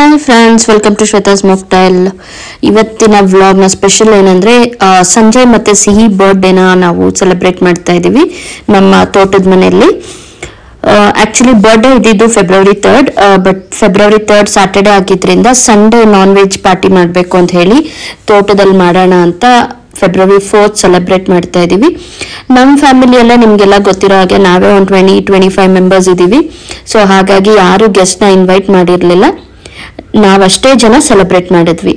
Hi friends, welcome to Shweta's mocktail. ಇವತ್ತಿನ ವ್ಲಾಗ್ನ special ಏನಂದ್ರೆ ಸಂಜಯ್ ಮತ್ತೆ ಸಿಹಿ ಬರ್ಡೇನ ನಾವು ಸೆಲೆಬ್ರೇಟ್ ಮಾಡ್ತಾ ಇದ್ದೀವಿ ನಮ್ಮ ತೋಟದ ಮನೆಯಲ್ಲಿ. ಆಕ್ಚುಲಿ ಬರ್ಡೇ ಇದ್ದಿದ್ದು February 3rd, but February 3rd Saturday ಆಗಿದ್ರಿಂದ ಸಂಡೇ ನಾನ್ ವೆಜ್ ಪಾರ್ಟಿ ಮಾಡಬೇಕು ಅಂತ ಹೇಳಿ ತೋಟದಲ್ಲಿ ಮಾಡೋಣ ಅಂತ ಫೆಬ್ರವರಿ 4th ಸೆಲೆಬ್ರೇಟ್ ಮಾಡ್ತಾ ಇದ್ದೀವಿ. ನಮ್ಮ ಫ್ಯಾಮಿಲಿ ಎಲ್ಲ ನಿಮ್ಗೆಲ್ಲ ಗೊತ್ತಿರೋ ಹಾಗೆ ನಾವೇ ಒಂದು 20-25 ಮೆಂಬರ್ಸ್ ಇದ್ದೀವಿ. ಸೊ ಹಾಗಾಗಿ ಯಾರು ಗೆಸ್ಟ್ನ ಇನ್ವೈಟ್ ಮಾಡಿರಲಿಲ್ಲ, ನಾವಷ್ಟೇ ಜನ ಸೆಲೆಬ್ರೇಟ್ ಮಾಡಿದ್ವಿ.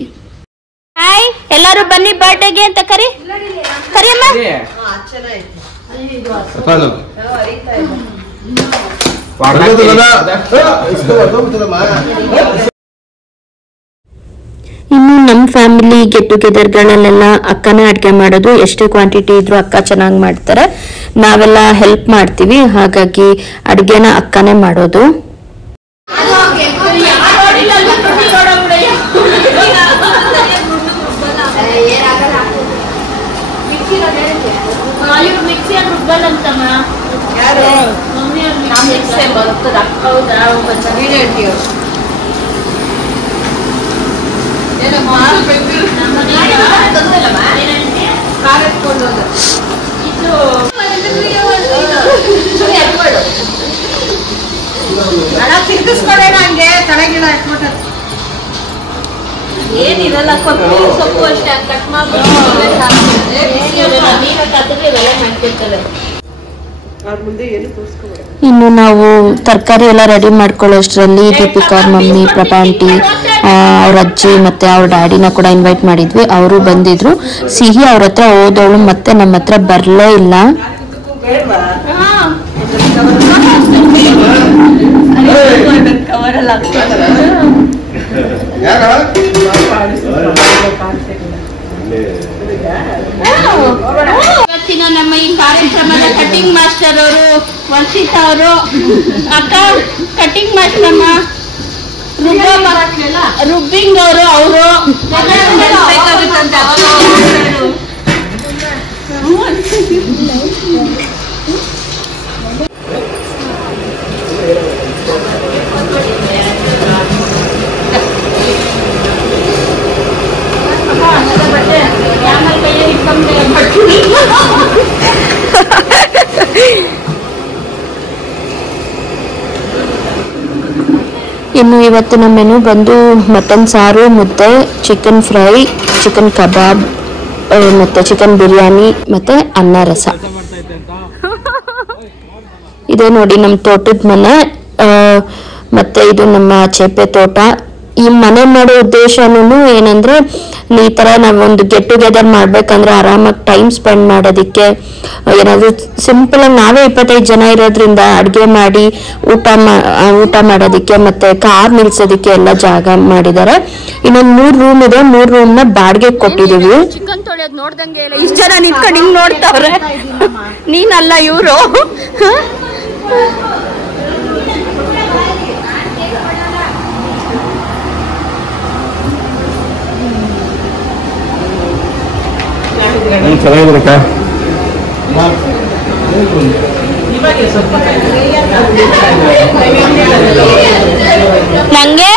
ಹಾಯ್, ಎಲ್ಲರೂ ಬನ್ನಿ ಬರ್ಡೇಗೆ ಅಂತ ಕರಿಯಮ್ಮ. ಇನ್ನು ನಮ್ಮ ಫ್ಯಾಮಿಲಿ ಗೆಟ್ ಟುಗೆದರ್ಗಳಲ್ಲೆಲ್ಲ ಅಕ್ಕನೇ ಅಡುಗೆ ಮಾಡೋದು. ಎಷ್ಟೇ ಕ್ವಾಂಟಿಟಿ ಇದ್ರೂ ಅಕ್ಕ ಚೆನ್ನಾಗಿ ಮಾಡ್ತಾರೆ, ನಾವೆಲ್ಲ ಹೆಲ್ಪ್ ಮಾಡ್ತೀವಿ. ಹಾಗಾಗಿ ಅಡುಗೆನ ಅಕ್ಕನೇ ಮಾಡೋದು. ಏನಿರಲ್ಲ, ಕೊಬ್ಬರಿ ಸೊಪ್ಪು ಅಷ್ಟೇ ಕಟ್ ಮಾಡ್ತಾರೆ. ಇನ್ನು ನಾವು ತರಕಾರಿ ಎಲ್ಲ ರೆಡಿ ಮಾಡ್ಕೊಳ್ಳೋಷ್ಟರಲ್ಲಿ ದೀಪಿಕಾ ಅವ್ರ ಮಮ್ಮಿ, ಪ್ರಭಾ ಆಂಟಿ, ಅವ್ರ ಅಜ್ಜಿ ಮತ್ತೆ ಅವ್ರ ಡ್ಯಾಡಿನ ಕೂಡ ಇನ್ವೈಟ್ ಮಾಡಿದ್ವಿ. ಅವರು ಬಂದಿದ್ರು. ಸಿಹಿ ಅವ್ರ ಹತ್ರ ಹೋದವಳು ಮತ್ತೆ ನಮ್ಮ ಹತ್ರ ಬರಲೇ ಇಲ್ಲ. ಇವತ್ತಿನ ನಮ್ಮ ಈ ಕಾರ್ಯಕ್ರಮದ ಕಟಿಂಗ್ ಮಾಸ್ಟರ್ ಅವರು ವಂಶಿತಾ ಅವರು. ಅಕ್ಕ ಕಟಿಂಗ್ ಮಾಸ್ಟರ್ ಅಮ್ಮ, ರುಬ್ಬಿಂಗ್ ಅವರು ಇನ್ನು ಇವತ್ತಿನ ಮೆನು ಬಂದು ಮಟನ್ ಸಾರು, ಮುದ್ದೆ, ಚಿಕನ್ ಫ್ರೈ, ಚಿಕನ್ ಕಬಾಬ್, ಮತ್ತೆ ಚಿಕನ್ ಬಿರಿಯಾನಿ ಮತ್ತೆ ಅನ್ನ ರಸ. ಇದೇ ನೋಡಿ ನಮ್ಮ ತೋಟದ ಮನೆ. ಮತ್ತೆ ಇದು ನಮ್ಮ ಚೇಪೆ ತೋಟ. ಈ ಮನೆ ಮಾಡೋ ಉದ್ದೇಶನೂ ಏನಂದ್ರೆ, ಈ ತರ ನಾವೊಂದು ಗೆಟ್ ಟುಗೆದರ್ ಮಾಡ್ಬೇಕಂದ್ರೆ ಆರಾಮಾಗಿ ಟೈಮ್ ಸ್ಪೆಂಡ್ ಮಾಡೋದಿಕ್ಕೆ, ಏನಾದ್ರು ಸಿಂಪಲ್ ಆಗಿ ನಾವೇ 25 ಜನ ಇರೋದ್ರಿಂದ ಅಡ್ಗೆ ಮಾಡಿ ಊಟ ಮಾಡೋದಿಕ್ಕೆ ಮತ್ತೆ ಕಾರ್ ನಿಲ್ಸೋದಿಕ್ಕೆ ಎಲ್ಲ ಜಾಗ ಮಾಡಿದ್ದಾರೆ. ಇನ್ನೊಂದು 3 ರೂಮ್ ಇದೆ. 3 ರೂಮ್ ನ ಬಾಡಿಗೆ ಕೊಟ್ಟಿದೀವಿ. ಚಿಕನ್ ತೊಳೆಯೋದು ನೋಡ್ದಂಗೆ ಇಲ್ಲ, ಇಷ್ಟು ಜನ ನಿಂತ್ಕೊಂಡು ಹಿಂಗ್ ನೋಡ್ತಾವ್ರೆ. ನೀನಲ್ಲ ಇವರು. ಚೆನ್ನಾಗಿರಕ್ಕ ನಂಗೆ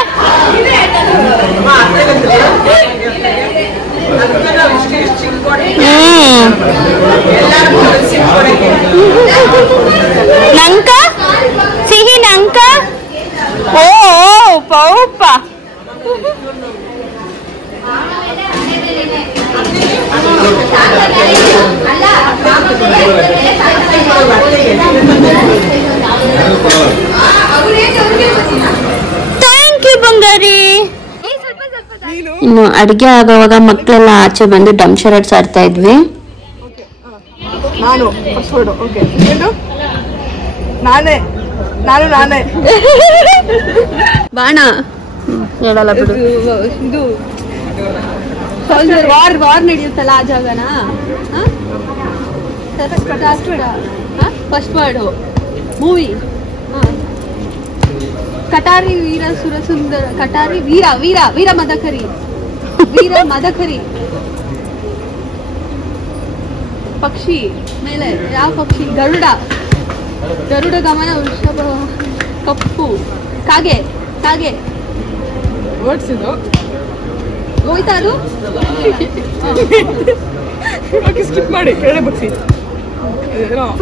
ನಂಕ ಸಿಹಿ ನಂಕ. ಓ ಪೌಪ ಥ್ಯಾಂಕ್ ಯು ಬಂಗಾರಿ. ಇನ್ನು ಅಡ್ಗೆ ಆಗೋವಾಗ ಮಕ್ಕಳೆಲ್ಲ ಆಚೆ ಬಂದು ಡಮ್ ಶರಟ್ಸ್ ಆಡ್ತಾ ಇದ್ವಿ. ನಾನು ನಾನೇ ಬಾಣ ಹೇಳಲ್ಲ ಬಿಡು. ಇದು ವಾರ್ ನಡೆಯುತ್ತಲ್ಲ ಆ ಜಾಗನ. ಫಸ್ಟ್ ವರ್ಡ್ ಮೂವಿ ಕಟಾರಿ ವೀರ ಸುರಸುಂದರ, ಕಟಾರಿ ವೀರ ವೀರ ವೀರ ಮದಕರಿ, ವೀರ ಮದಕರಿ. ಪಕ್ಷಿ ಮೇಲೆ ಯಾವ ಪಕ್ಷಿ? ಗರುಡ. ಗರುಡ ಗಮನ ವೃಷಭ ಕಪ್ಪು ಕಾಗೆ ಕಾಗೆ ವರ್ಡ್ಸ್ ಇದು ಹೋಯ್ತಾ ಅದು ಓಕೆ ಸ್ಕಿಪ್ ಮಾಡಿ ಕೆಳಗೆ ಬಗ್ಸಿ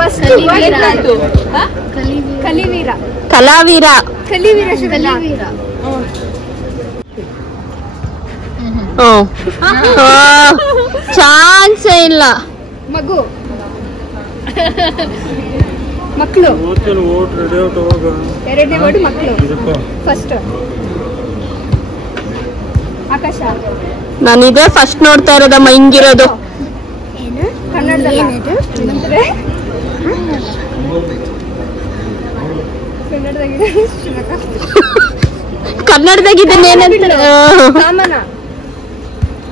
ಫಸ್ಟ್ ಕಲಿವೀರ ಕಲಾವೀರ ಕಲಿವೀರ ಚಾನ್ಸೇ ಇಲ್ಲ. ಮಗು ಮಕ್ಕಳು ಎರಡನೇ ವರ್ಡ್ ಮಕ್ಕಳು. ಫಸ್ಟ್ ಆಕಾಶ. ನಾನಿದೆ ಫಸ್ಟ್ ನೋಡ್ತಾ ಇರೋದಮ್ಮ ಹಿಂಗಿರೋದು. ಕನ್ನಡದಾಗಿದ್ದೇನೆ ಏನಂತ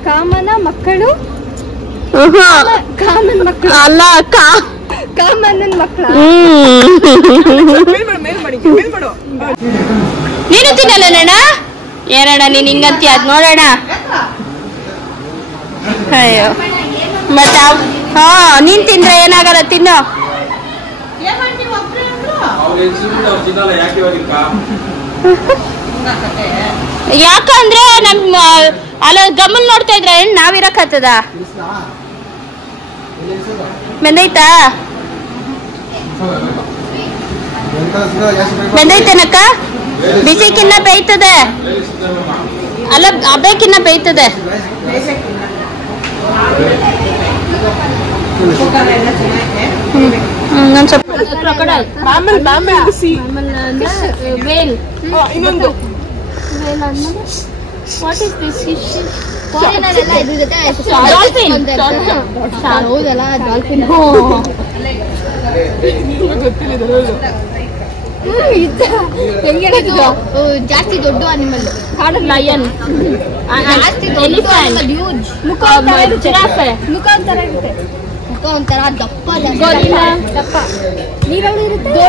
ಕಾಮನ ಮಕ್ಕಳು ಅಲ್ಲ ಕಾಮಣ್ಣನ ಮಕ್ಕಳು. ನೀನು ತಿನ್ನಲ್ಲ ನಣ್ಣ ಏನಣ್ಣ ನೀನ್ ಹಿಂಗಂತಿ ಅದ್ ನೋಡೋಣ. ಅಯ್ಯೋ ಮತ್ತ ಹಾ ನೀನ್ ತಿಂದ್ರೆ ಏನಾಗಲ್ಲ ತಿನ್ನು. ಯಾಕಂದ್ರೆ ನಮ್ಮ ಅಲ್ಲ ಗಮನ್ ನೋಡ್ತಾ ಇದ್ರೆ ನಾವಿರಕತ್ತದ ಬೆಂದೈತಾ ಬೆಂದೈತೇನಕ್ಕ ಬಿಸಿಕಿನ್ನ ಬೇಯ್ತದೆ ಅಲ್ಲ ಅಬೇಕಿನ್ನ ಬೇಯ್ತದೆ. ಇನ್ನೊಂದ್ ಸ್ವಲ್ಪ ಕ್ರೊಕೊಡೈಲ್ ವೇಲ್ ಇನ್ನೊಂದು ವಾಟ್ ಇಸ್ ದಿಸ್ ಫಿಶ್? ಹೌದಲ್ಲ ಡಾಲ್ಫಿನ್ ಜಾಸ್ತಿ ದೊಡ್ಡ ಅನಿಮಲ್. ಲಯನ್ ಜಾಸ್ತಿ ದೊಡ್ಡ ಮುಖ ಒಂಥರ ಇರುತ್ತೆ. ಮುಖ ಒಂಥರ ದಪ್ಪ ದಪ್ಪ ನೀರಲ್ಲಿ ಇರುತ್ತೆ.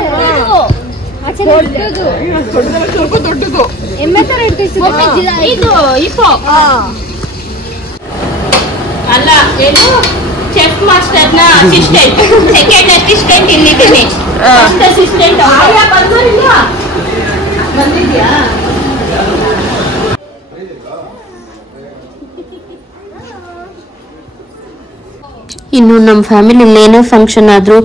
ಸ್ವಲ್ಪ ದೊಡ್ಡದು ಎಮ್ಮೆ ತರ ಇರ್ತೈತೆ ಇದು ಇಫೋ ಅಲ್ಲ ಏನು ಚೆಫ್ ಮಾಸ್ಟರ್ ನ ಅಸಿಸ್ಟೆಂಟ್ ಸೆಕೆಂಡ್ ಅಸಿಸ್ಟೆಂಟ್ ಇಲ್ಲಿದ್ದೀನಿ. ಫಸ್ಟ್ ಅಸಿಸ್ಟೆಂಟ್ ಬಂದಿದ್ಯಾ? ಇನ್ನು ನಮ್ಮ ಫ್ಯಾಮಿಲಿಲಿ ಏನೇ ಫಂಕ್ಷನ್ ಆದ್ರೂ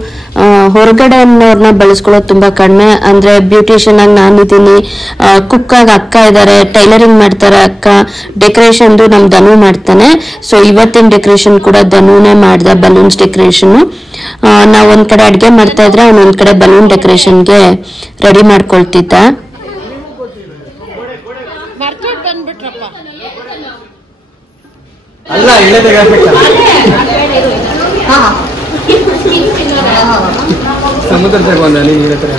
ಹೊರಗಡೆಯವ್ರನ್ನ ಬಳಸ್ಕೊಳ್ಳೋದು ತುಂಬಾ ಕಡಿಮೆ. ಅಂದ್ರೆ ಬ್ಯೂಟಿಷಿಯನ್ ಆಗಿ ನಾನಿದ್ದೀನಿ, ಕುಕ್ ಆಗಿ ಅಕ್ಕ ಇದ್ದಾರೆ, ಟೈಲರಿಂಗ್ ಮಾಡ್ತಾರೆ ಅಕ್ಕ, ಡೆಕೋರೇಷನ್ದು ನಮ್ ಧನು ಮಾಡ್ತಾನೆ. ಸೊ ಇವತ್ತಿನ ಡೆಕೋರೇಷನ್ ಕೂಡ ಧನುನೇ ಮಾಡ್ದ, ಬಲೂನ್ಸ್ ಡೆಕೋರೇಷನ್. ನಾವ್ ಒಂದ್ ಕಡೆ ಅಡ್ಗೆ ಮಾಡ್ತಾ ಇದ್ರೆ ಅವ್ನ ಒಂದ್ ಕಡೆ ಬಲೂನ್ ಡೆಕೋರೇಷನ್ಗೆ ರೆಡಿ ಮಾಡ್ಕೊಳ್ತಿದ್ದ. ಅಲ್ಲ ಸಮುದ್ರ ಬಂದ ನೀನು ಹೇಳ್ತಾರೆ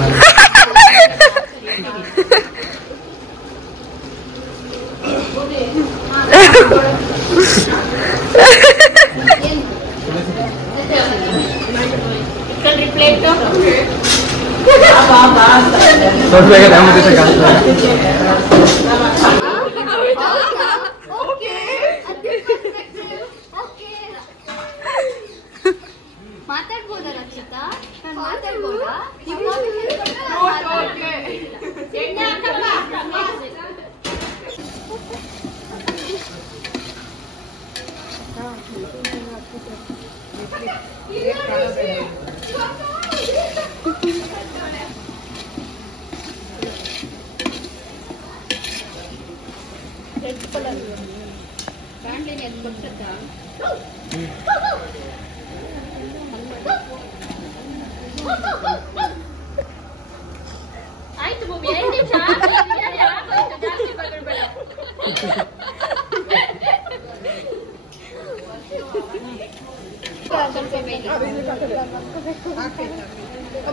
ಮಾತಾಡ್ಬೋದಾ ರಕ್ಷಿತಾ? ನಾನು ಮಾತಾಡ್ಬೋದಾ? ಆಯ್ತು ಭೂಮಿ 2 ನಿಮಿಷ ಜಾಸ್ತಿ ಬಗಳ್ಬೇಡ.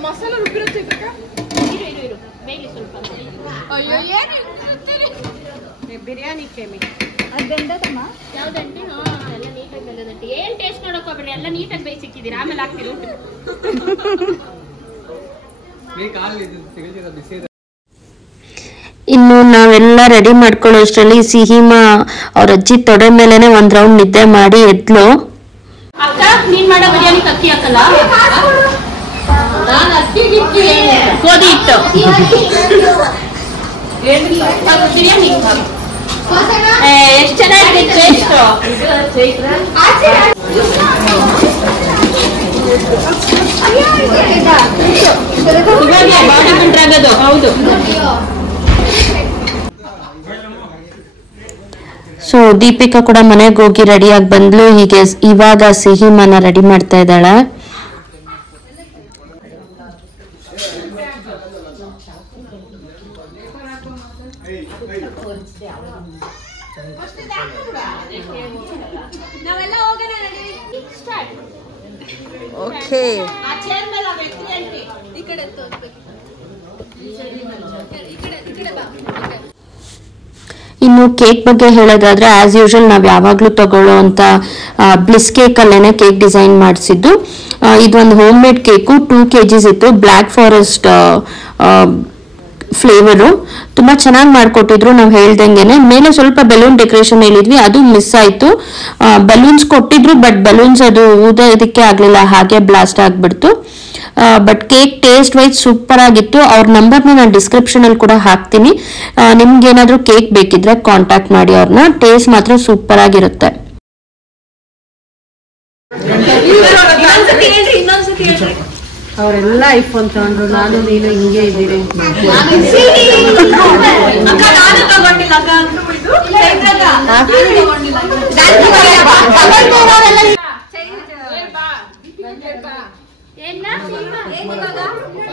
ಮಸಾಲ ರುಬ್ಬಿರುತ್ತೆ ಇರು ಬೇಗ ಸ್ವಲ್ಪ. ಅಯ್ಯೋ ಏನು ಬಿರಿಯಾನಿ ಕೇಮಿ ಅದು ಬೆಂದದಮ್ಮ ಯಾವ್ದಂಟಿ? ಎಲ್ಲ ನೀಟಾಗಿ ಬೆಂದದಂಟಿ. ಏನ್ ಟೇಸ್ಟ್ ನೋಡಕ್ ಹೋಗ್ಬೇಡಿ, ಎಲ್ಲ ನೀಟಾಗಿ ಬೇಯಿಸಿ ಸಿಕ್ಕಿದ್ದೀರಾ, ಆಮೇಲೆ ಹಾಕ್ತೀರಿ ಊಟ. ಇನ್ನು ನಾವೆಲ್ಲ ರೆಡಿ ಮಾಡ್ಕೊಳ್ಳೋ ಅಷ್ಟರಲ್ಲಿ ಸಿಹಿಮಾ ಅವ್ರ ಅಜ್ಜಿ ತೊಡೆ ಮೇಲೆನೆ ಒಂದ್ ರೌಂಡ್ ನಿದ್ದೆ ಮಾಡಿ ಎದ್ಲು. ಅಕ್ಕ ನೀನ್ ಮಾಡೋ ಬಿರಿಯಾನಿ ಅಕ್ಕಿ ಹಾಕಲ್ಲ? ಗೋಧಿ ಹಿಟ್ಟು ಬಿರಿಯಾನಿ ಎಷ್ಟು ಚೆನ್ನಾಗಿದೆ ಟೇಸ್ಟ್. ಇವಾಗ ಬಾಡಿ ಬಿಲ್ಡರ್ ಆಗೋದು. ಹೌದು. ಸೊ ದೀಪಿಕಾ ಕೂಡ ಮನೆಗೆ ಹೋಗಿ ರೆಡಿಯಾಗಿ ಬಂದ್ಲು. ಹೀಗೆ ಇವಾಗ ಸಿಹಿ ಮನ ರೆಡಿ ಮಾಡ್ತಾ ಇದ್ದಾಳೆ. ಓಕೆ ಇನ್ನು ಕೇಕ್ ಬಗ್ಗೆ ಹೇಳೋದಾದ್ರೆ ಆಸ್ ಯೂಶುವಲ್ ನಾವು ಯಾವಾಗಲೂ ತಗೊಳ್ಳೋ ಅಂತ ಬ್ಲಿಸ್ ಕೇಕ್ ಅಲ್ಲೇನೆ ಕೇಕ್ ಡಿಸೈನ್ ಮಾಡಿಸಿದ್ದು. ಇದೊಂದು ಹೋಮ್ ಮೇಡ್ ಕೇಕು 2 kgs ಇತ್ತು. ಬ್ಲ್ಯಾಕ್ ಫಾರೆಸ್ಟ್ ಫ್ಲೇವರು ತುಂಬಾ ಚೆನ್ನಾಗಿ ಮಾಡಿಕೊಟ್ಟಿದ್ರು. ನಾವು ಹೇಳ್ದಂಗೆನೆ ಮೇಲೆ ಸ್ವಲ್ಪ ಬಲೂನ್ ಡೆಕೋರೇಷನ್ ಹೇಳಿದ್ವಿ, ಅದು ಮಿಸ್ ಆಯ್ತು. ಬಲೂನ್ಸ್ ಕೊಟ್ಟಿದ್ರು, ಬಟ್ ಬಲೂನ್ಸ್ ಅದು ಊದೋದಕ್ಕೆ ಆಗ್ಲಿಲ್ಲ, ಹಾಗೆ ಬ್ಲಾಸ್ಟ್ ಆಗ್ಬಿಡ್ತು. But cake taste wise super ಆಗಿತ್ತು. ಅವ್ರ ನಂಬರ್ನ ನಾನು ಡಿಸ್ಕ್ರಿಪ್ಷನ್ ಅಲ್ಲಿ ಕೂಡ ಹಾಕ್ತೀನಿ. ನಿಮ್ಗೆ ಏನಾದ್ರೂ ಕೇಕ್ ಬೇಕಿದ್ರೆ ಕಾಂಟ್ಯಾಕ್ಟ್ ಮಾಡಿ ಅವ್ರನ್ನ. ಟೇಸ್ಟ್ ಮಾತ್ರ ಸೂಪರ್ ಆಗಿರುತ್ತೆ. ಅವರೆಲ್ಲ ಐಫೋನ್ ತಗೊಂಡ್ರು, ನಾನು ನೀನು ಹಿಂಗೆ ಇದ್ದೀರಿ.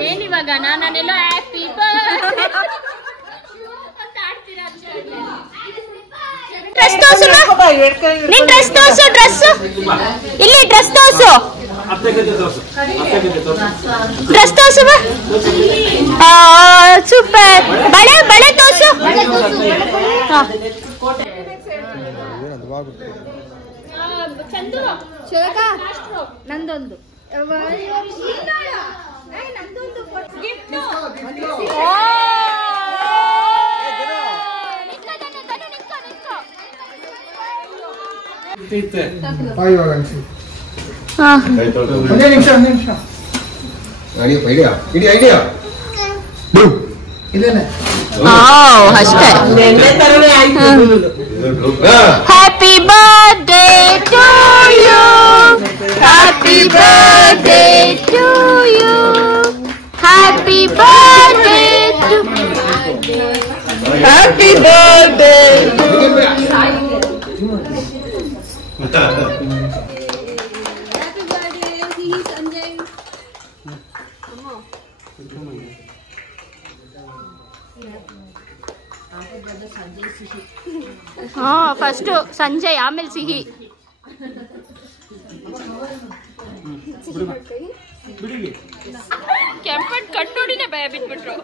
ಏನಿವಾಗ ನಾನೆಲ್ಲ ಹ್ಯಾಪಿ ಬರ್ತ್ಡೇ ಡ್ರೆಸ್ ತೋರ್ಸು. ನಿನ್ ಡ್ರೆಸ್ ತೋರ್ಸು. ಡ್ರೆಸ್ ಇಲ್ಲಿ ಡ್ರೆಸ್ ತೋರ್ಸು. ಡ್ರೆಸ್ ತೋರ್ಸು. ಸೂಪರ್. ಬಳೆ ಬಳೆ ತೋರ್ಸು. ನಂದೊಂದು ಅಷ್ಟೇ. Happy birthday to you, happy birthday to you, happy birthday to, happy birthday. First Sanjay, ಆಮೇಲೆ ಸಿಹಿ. ಕೆಂಪಟ್ ಕಟ್ಟೋಡಿನೇ ಭಯ ಬಿಟ್ಬಿಟ್ರು.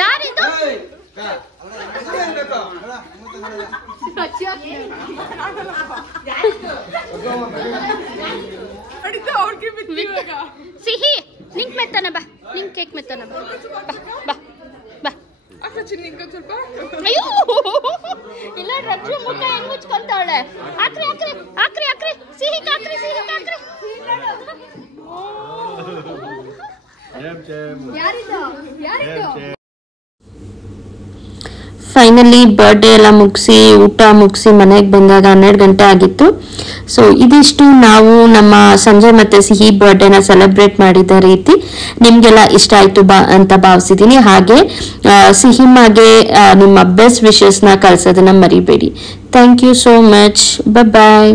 ಯಾರಿದು? ಸಿಹಿ ನಿಂಗ್ ಮೆತ್ತನ ಬಾ, ನಿಂಗ್ ಕೇಕ್ ಮೆತ್ತನ ಬಾ ಬಾ ಬಾ. ಅಯ್ಯೋ ಇಲ್ಲ, ರಕ್ಷು ಮುಖ ಹೆಂಗ್ ಮುಚ್ಕೊಂತಾವಳೆ. ಹಾಕ್ರಿ ಹಾಕ್ರಿ ಹಾಕ್ರಿ ಹಾಕ್ರಿ ಸಿಹಿ ಹಾಕ್ರಿ, ಸಿಹಿ ಹಾಕ್ರಿ. ಫೈನಲಿ ಬರ್ಡೇ ಎಲ್ಲ ಮುಗಿಸಿ ಊಟ ಮುಗಿಸಿ ಮನೆಗೆ ಬಂದಾಗ 12 ಗಂಟೆ ಆಗಿತ್ತು. ಸೊ ಇದಿಷ್ಟು ನಾವು ನಮ್ಮ ಸಂಜಯ್ ಮತ್ತೆ ಸಿಹಿ ಬರ್ಡೇನ ಸೆಲೆಬ್ರೇಟ್ ಮಾಡಿದ ರೀತಿ. ನಿಮ್ಗೆಲ್ಲ ಇಷ್ಟ ಆಯ್ತು ಅಂತ ಭಾವಿಸಿದೀನಿ. ಹಾಗೆ ಸಿಹಿಮಾಗೆ ನಿಮ್ಮ ಬೆಸ್ಟ್ ವಿಶಸ್ನ ಕಳ್ಸೋದನ್ನ ಮರಿಬೇಡಿ. Thank you so much. Bye.